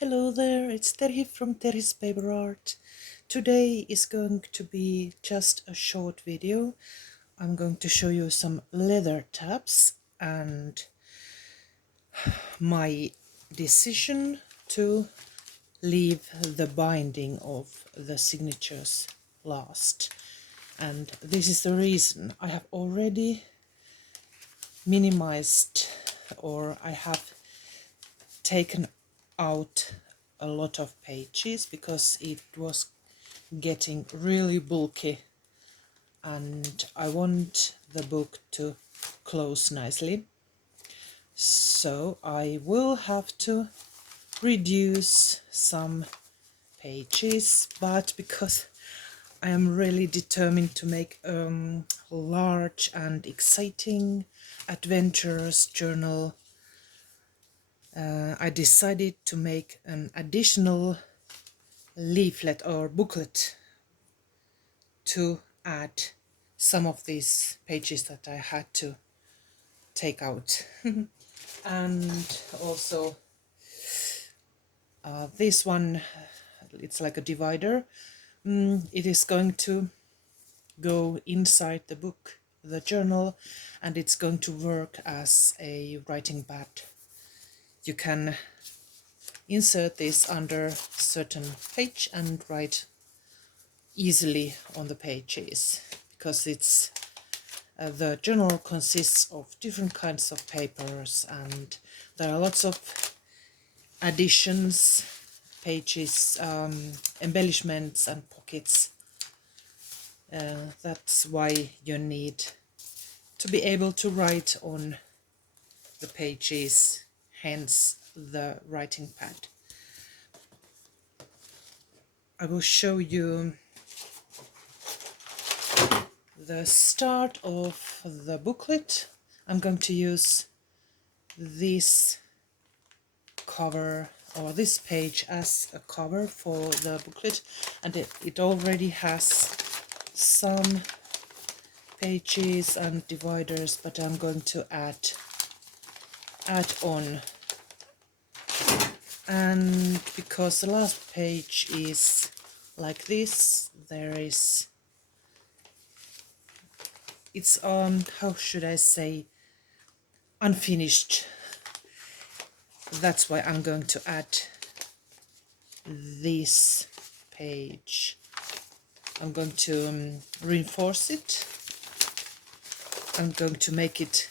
Hello there, it's Terhi from Terhi's Paper Art. Today is going to be just a short video. I'm going to show you some leather tabs and my decision to leave the binding of the signatures last. And this is the reason I have already minimized, or I have taken out a lot of pages because it was getting really bulky and I want the book to close nicely. So I will have to reduce some pages, but because I am really determined to make a large and exciting adventurous journal, I decided to make an additional leaflet or booklet to add some of these pages that I had to take out. And also this one, it's like a divider. It is going to go inside the book, the journal, and it's going to work as a writing pad. You can insert this under certain page and write easily on the pages, because it's the journal consists of different kinds of papers and there are lots of additions, pages, embellishments and pockets. That's why you need to be able to write on the pages, hence the writing pad. I will show you the start of the booklet. I'm going to use this cover or this page as a cover for the booklet, and it already has some pages and dividers, but I'm going to add on. And because the last page is like this, it's how should I say, unfinished. That's why I'm going to add this page. I'm going to reinforce it. I'm going to make it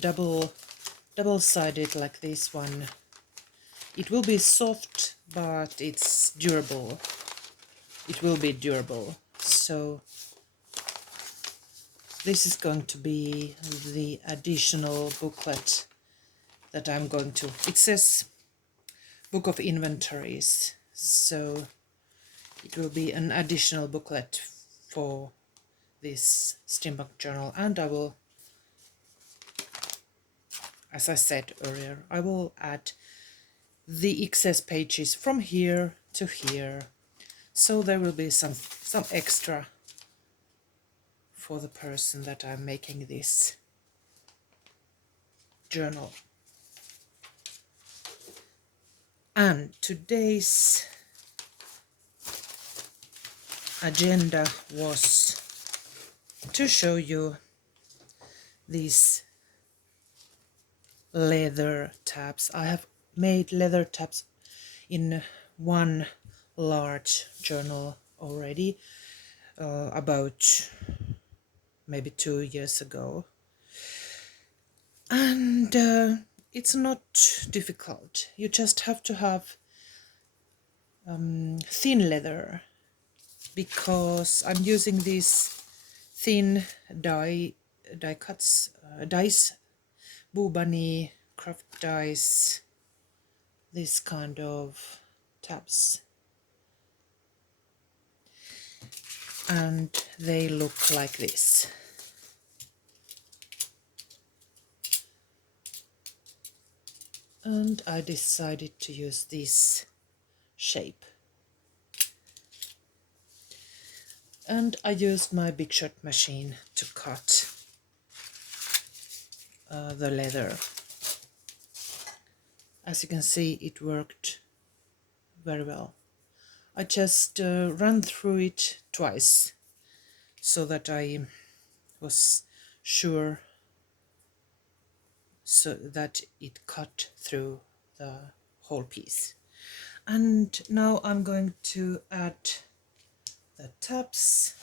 double-sided like this one. It will be soft, but it's durable. It will be durable. So this is going to be the additional booklet that I'm going to. It says Book of Inventories, so it will be an additional booklet for this Steampunk journal, and I will, as I said earlier, I will add the excess pages from here to here, so there will be some extra for the person that I'm making this journal. And today's agenda was to show you these leather tabs. I have made leather tabs in one large journal already, about maybe 2 years ago, and it's not difficult. You just have to have thin leather, because I'm using these thin die cuts, dies, Bubani craft dies, this kind of tabs, and they look like this. And I decided to use this shape. And I used my big shot machine to cut the leather. As you can see, it worked very well. I just ran through it twice so that I was sure so that it cut through the whole piece. And now I'm going to add the tabs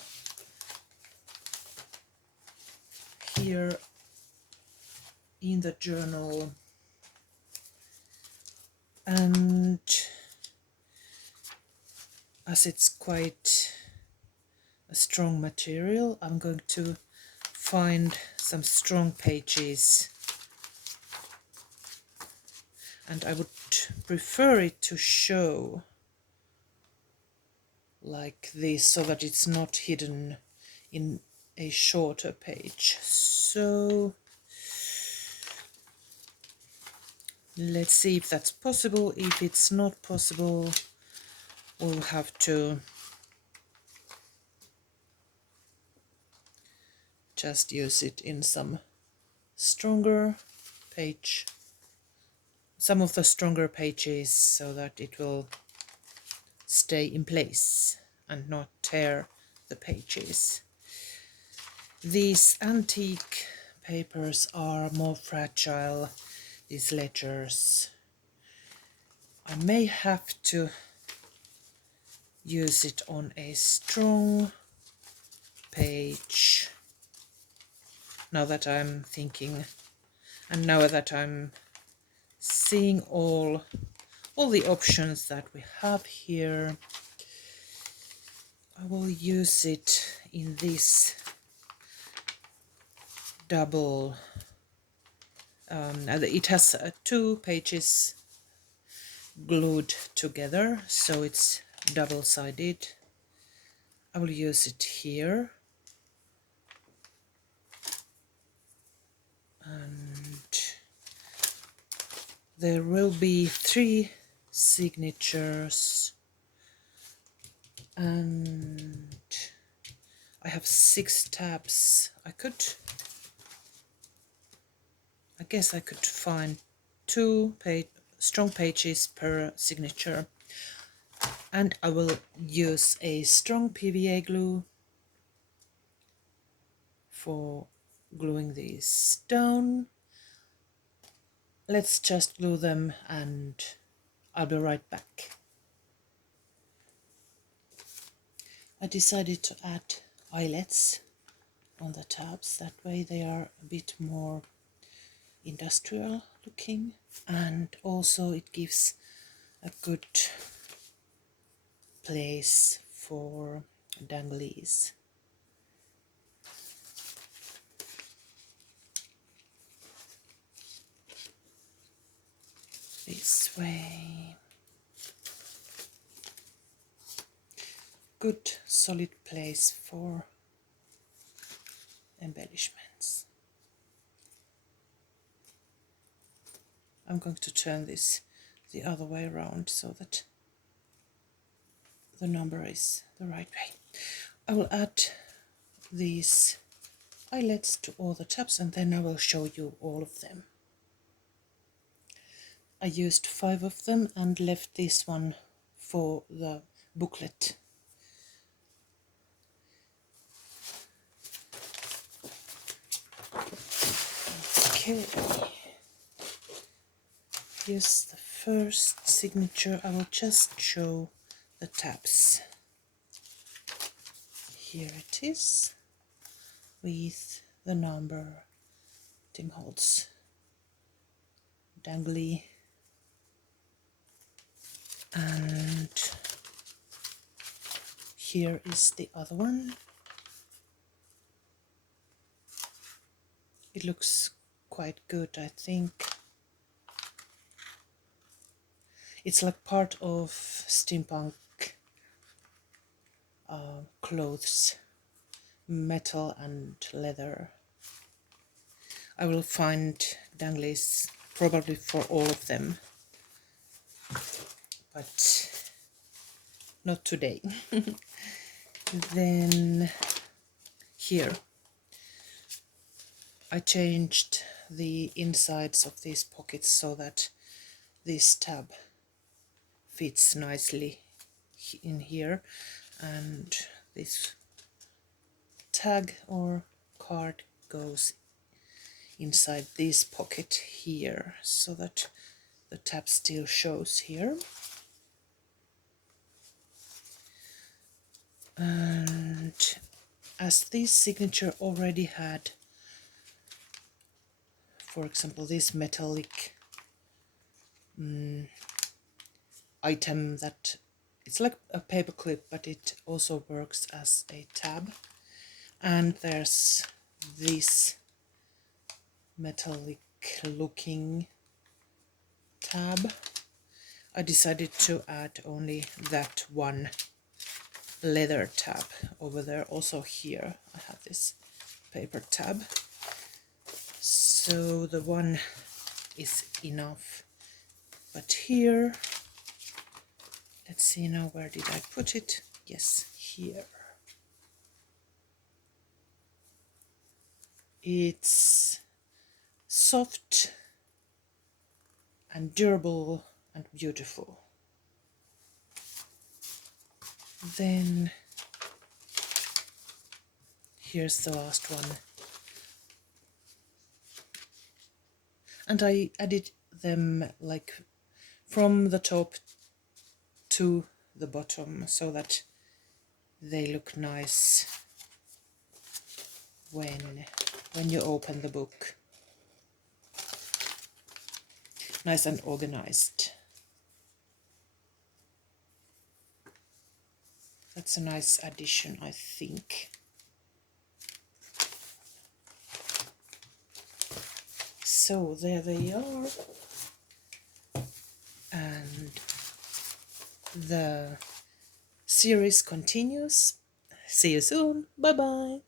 here in the journal, and as it's quite a strong material, I'm going to find some strong pages, and I would prefer it to show like this so that it's not hidden in a shorter page. So let's see if that's possible. If it's not possible, we'll have to just use it in some stronger page, some of the stronger pages, so that it will stay in place and not tear the pages. These antique papers are more fragile, these ledgers. I may have to use it on a strong page now that I'm thinking, and now that I'm seeing all the options that we have here. I will use it in this double, it has 2 pages glued together, so it's double-sided. I will use it here, and there will be 3 signatures, and I have 6 tabs. I guess I could find 2 strong pages per signature, and I will use a strong PVA glue for gluing these down. Let's just glue them and I'll be right back. I decided to add eyelets on the tabs, that way they are a bit more industrial looking, and also it gives a good place for danglies. This way. Good solid place for embellishments. I'm going to turn this the other way around so that the number is the right way. I will add these eyelets to all the tabs, and then I will show you all of them. I used 5 of them and left this one for the booklet. Okay, here's the first signature. I will just show the tabs. Here it is with the number. Tim Holtz dangly, and here is the other one. It looks quite good, I think. It's like part of steampunk clothes, metal and leather. I will find danglies probably for all of them, but not today. Then here I changed the insides of these pockets so that this tab fits nicely in here, and this tag or card goes inside this pocket here, so that the tab still shows here. And as this signature already had, for example, this metallic item that it's like a paper clip, but it also works as a tab. And there's this metallic looking tab. I decided to add only that one leather tab over there. Also here I have this paper tab, so the one is enough. But here, let's see now, where did I put it? Yes, here. It's soft and durable and beautiful. Then here's the last one, and I added them like from the top to the bottom so that they look nice when you open the book. Nice and organized. That's a nice addition, I think. So there they are. And the series continues. See you soon. Bye bye.